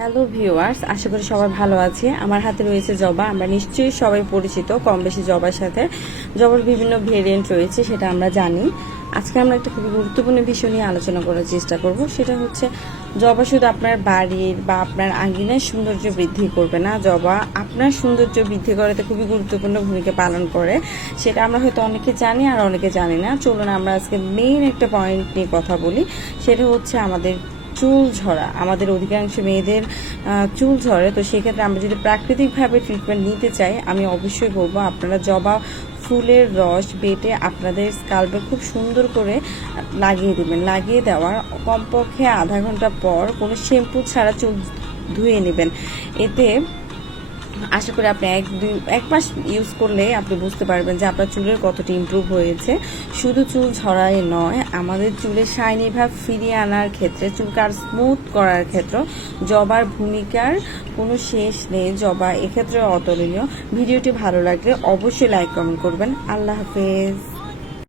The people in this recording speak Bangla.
হ্যালো ভিউয়ার্স, আশা করি সবাই ভালো আছে। আমার হাতে রয়েছে জবা। আমরা নিশ্চয়ই সবাই পরিচিত কম বেশি জবার সাথে। জবার বিভিন্ন ভেরিয়েন্ট রয়েছে, সেটা আমরা জানি। আজকে আমরা একটা খুবই গুরুত্বপূর্ণ বিষয় নিয়ে আলোচনা করার চেষ্টা করব। সেটা হচ্ছে জবা শুধু আপনার বাড়ির বা আপনার আঙ্গিনার সৌন্দর্য বৃদ্ধি করবে না, জবা আপনার সৌন্দর্য বৃদ্ধি করাতে খুবই গুরুত্বপূর্ণ ভূমিকা পালন করে। সেটা আমরা হয়তো অনেকে জানি আর অনেকে জানি না। চলুন আমরা আজকে মেইন একটা পয়েন্ট নিয়ে কথা বলি। সেটা হচ্ছে আমাদের চুল ঝরা। আমাদের অধিকাংশ মেয়েদের চুল ঝরে, তো সেক্ষেত্রে আমরা যদি প্রাকৃতিকভাবে ট্রিটমেন্ট নিতে চাই, আমি অবশ্যই বলবো আপনারা জবা ফুলের রস বেটে আপনাদের স্কাল্পে খুব সুন্দর করে লাগিয়ে দেবেন। লাগিয়ে দেওয়ার কমপক্ষে আধা ঘন্টা পর কোনো শ্যাম্পু ছাড়া চুল ধুয়ে নেবেন। এতে আশা করি আপনি এক মাস ইউজ করলে আপনি বুঝতে পারবেন যে আপনার চুলের কতটা ইমপ্রুভ হয়েছে। শুধু চুল ঝরাই নয়, আমাদের চুলের শাইনি ভাব ফিরিয়ে আনার ক্ষেত্রে, চুলকে আর স্মুথ করার ক্ষেত্রে জবার ভূমিকার কোনো শেষ নেই। জবা এক্ষেত্রে অতুলনীয়। ভিডিওটি ভালো লাগলে অবশ্যই লাইক কমেন্ট করবেন। আল্লাহ হাফেজ।